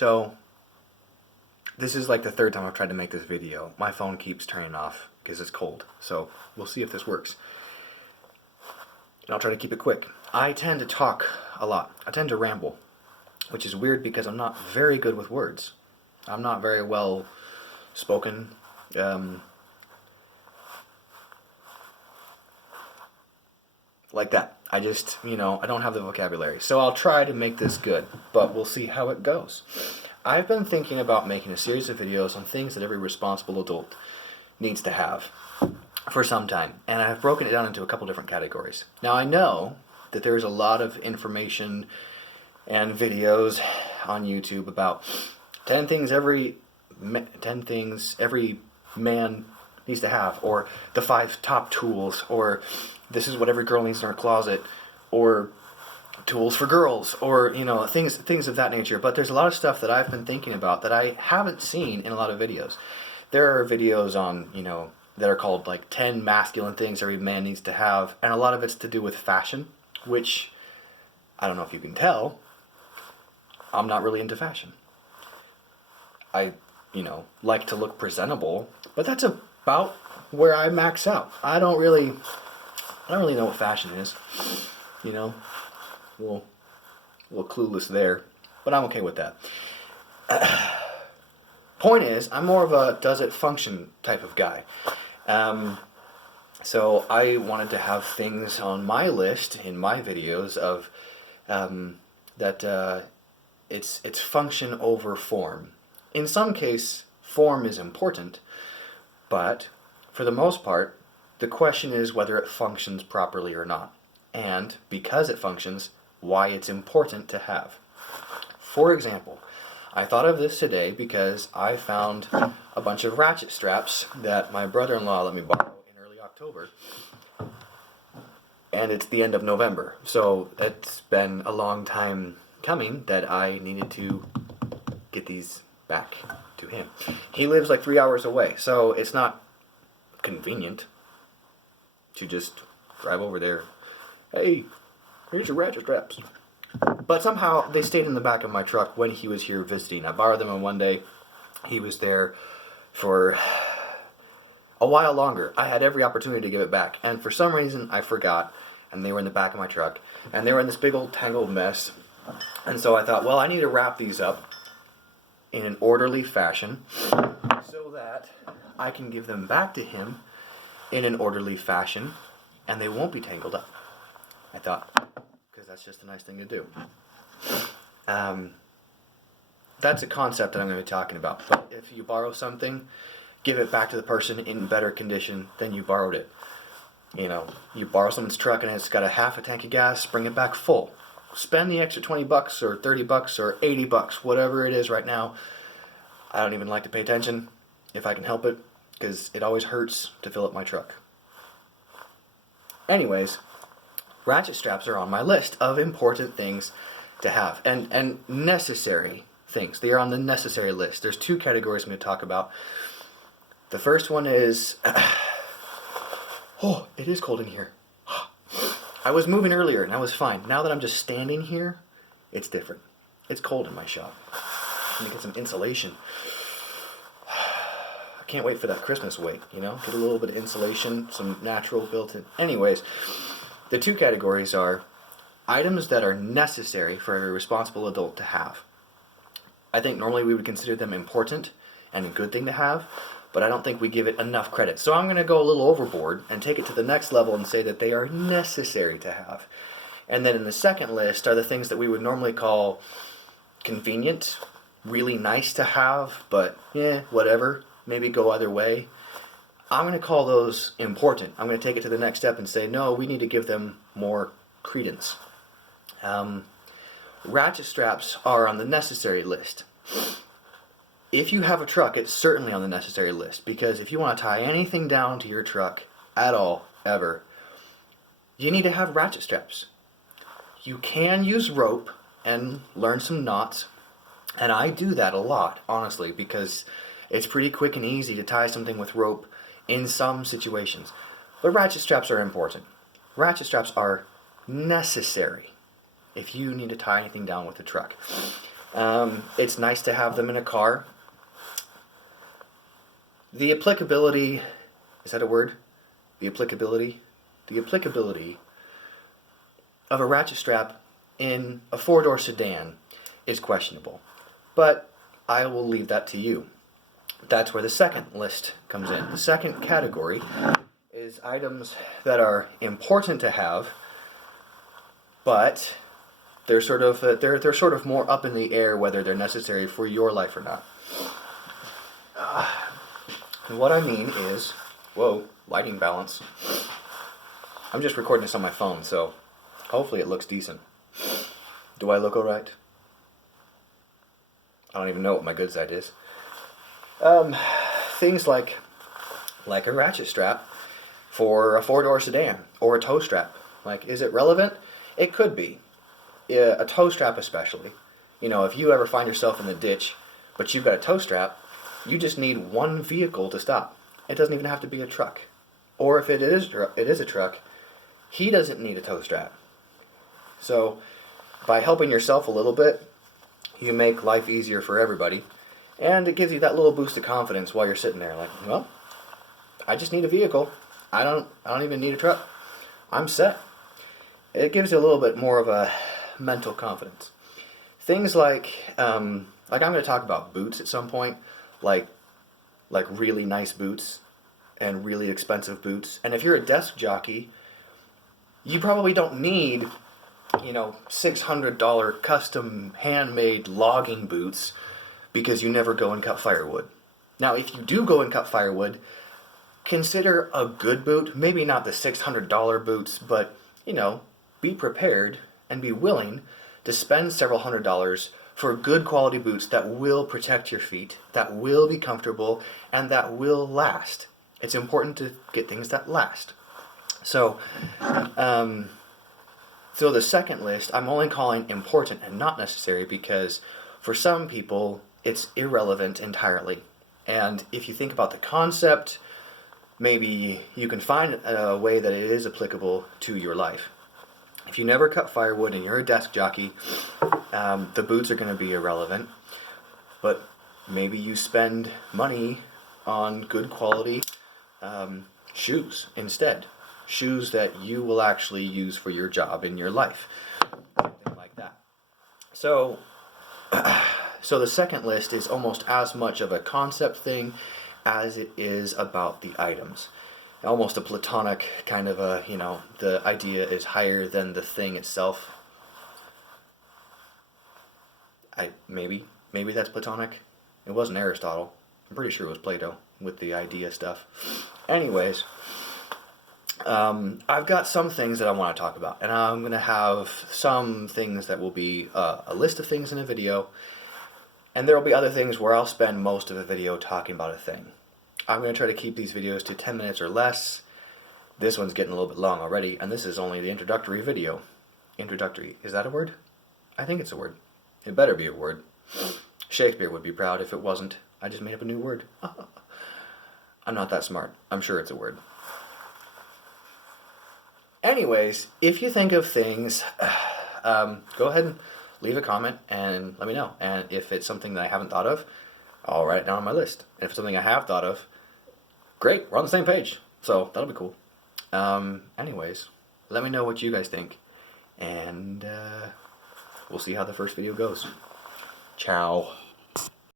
So, this is like the third time I've tried to make this video. My phone keeps turning off because it's cold. So, we'll see if this works. And I'll try to keep it quick. I tend to talk a lot. I tend to ramble, which is weird because I'm not very good with words. I'm not very well spoken. Like that. I just, I don't have the vocabulary. So I'll try to make this good, but we'll see how it goes. I've been thinking about making a series of videos on things that every responsible adult needs to have for some time, and I've broken it down into a couple different categories. Now I know that there's a lot of information and videos on YouTube about 10 things every man needs to have, or the 5 top tools, or this is what every girl needs in her closet, or tools for girls, or things of that nature. But there's a lot of stuff that I've been thinking about that I haven't seen in a lot of videos. There are videos on that are called like 10 masculine things every man needs to have, and a lot of it's to do with fashion, which I don't know if you can tell, I'm not really into fashion. I like to look presentable, but that's about where I max out. I don't really know what fashion is, a little clueless there, but I'm okay with that. Point is, I'm more of a does it function type of guy. So I wanted to have things on my list in my videos of that it's function over form. In some case, form is important, but for the most part, the question is whether it functions properly or not, and because it functions, why it's important to have. For example, I thought of this today because I found a bunch of ratchet straps that my brother-in-law let me borrow in early October, and it's the end of November, so it's been a long time coming that I needed to get these back to him. He lives like 3 hours away, so it's not convenient to just drive over there. Hey, here's your ratchet straps. But somehow they stayed in the back of my truck when he was here visiting. I borrowed them on one day. He was there for a while longer. I had every opportunity to give it back, and for some reason I forgot, and they were in the back of my truck, and they were in this big old tangled mess. And so I thought, well, I need to wrap these up in an orderly fashion so that I can give them back to him in an orderly fashion and they won't be tangled up. I thought, because that's just a nice thing to do. That's a concept that I'm going to be talking about. But if you borrow something, give it back to the person in better condition than you borrowed it. You borrow someone's truck and it's got a half a tank of gas, bring it back full. Spend the extra $20 or $30 or $80, whatever it is right now. I don't even like to pay attention if I can help it, because it always hurts to fill up my truck. Anyways, ratchet straps are on my list of important things to have, and necessary things. They are on the necessary list. There's 2 categories I'm going to talk about. The first one is, oh, it is cold in here. I was moving earlier and I was fine. Now that I'm just standing here, it's different. It's cold in my shop. I'm gonna get some insulation. I can't wait for that Christmas wait, get a little bit of insulation, some natural built-in. Anyways, the 2 categories are items that are necessary for a responsible adult to have. I think normally we would consider them important and a good thing to have, but I don't think we give it enough credit. So I'm going to go a little overboard and take it to the next level and say that they are necessary to have. And then in the second list are the things that we would normally call convenient, really nice to have, but whatever, maybe go either way. I'm going to call those important. I'm going to take it to the next step and say, no, we need to give them more credence. Ratchet straps are on the necessary list. If you have a truck, it's certainly on the necessary list, because if you want to tie anything down to your truck at all, ever, you need to have ratchet straps. You can use rope and learn some knots, and I do that a lot, honestly, because it's pretty quick and easy to tie something with rope in some situations. But ratchet straps are important. Ratchet straps are necessary if you need to tie anything down with the truck. It's nice to have them in a car. The applicability, is that a word? The applicability of a ratchet strap in a four-door sedan is questionable. But I will leave that to you. That's where the second list comes in. The second category is items that are important to have, but they're sort of more up in the air whether they're necessary for your life or not. And what I mean is, whoa, lighting balance. I'm just recording this on my phone, so hopefully it looks decent. Do I look alright? I don't even know what my good side is. Things like a ratchet strap for a four-door sedan or a tow strap. Like, is it relevant? It could be. A tow strap especially. You know, if you ever find yourself in the ditch, but you've got a tow strap, you just need one vehicle to stop. It doesn't even have to be a truck. Or if it is a truck, he doesn't need a tow strap. So, by helping yourself a little bit, you make life easier for everybody. And it gives you that little boost of confidence while you're sitting there like, well, I just need a vehicle. I don't even need a truck. I'm set. It gives you a little bit more of a mental confidence. Things like I'm going to talk about boots at some point, like really nice boots and really expensive boots. And if you're a desk jockey, you probably don't need, $600 custom handmade logging boots because you never go and cut firewood. Now, if you do go and cut firewood, consider a good boot, maybe not the $600 boots, but, be prepared and be willing to spend several $100s for good quality boots that will protect your feet, that will be comfortable, and that will last. It's important to get things that last. So the second list, I'm only calling important and not necessary because for some people, it's irrelevant entirely. And if you think about the concept, maybe you can find a way that it is applicable to your life. If you never cut firewood and you're a desk jockey, the boots are going to be irrelevant. But maybe you spend money on good quality shoes instead. Shoes that you will actually use for your job in your life. Something like that. So the second list is almost as much of a concept thing as it is about the items. Almost a platonic kind of the idea is higher than the thing itself. Maybe that's platonic. It wasn't Aristotle. I'm pretty sure it was Plato with the idea stuff. Anyways, I've got some things that I want to talk about, and I'm going to have some things that will be a list of things in a video, and there will be other things where I'll spend most of the video talking about a thing. I'm going to try to keep these videos to 10 minutes or less. This one's getting a little bit long already, and this is only the introductory video. Introductory, is that a word? I think it's a word. It better be a word. Shakespeare would be proud if it wasn't. I just made up a new word. I'm not that smart. I'm sure it's a word. Anyways, if you think of things, go ahead and leave a comment and let me know. And if it's something that I haven't thought of, I'll write it down on my list. And if it's something I have thought of, great, we're on the same page. So that'll be cool. Anyways, let me know what you guys think. And we'll see how the first video goes. Ciao.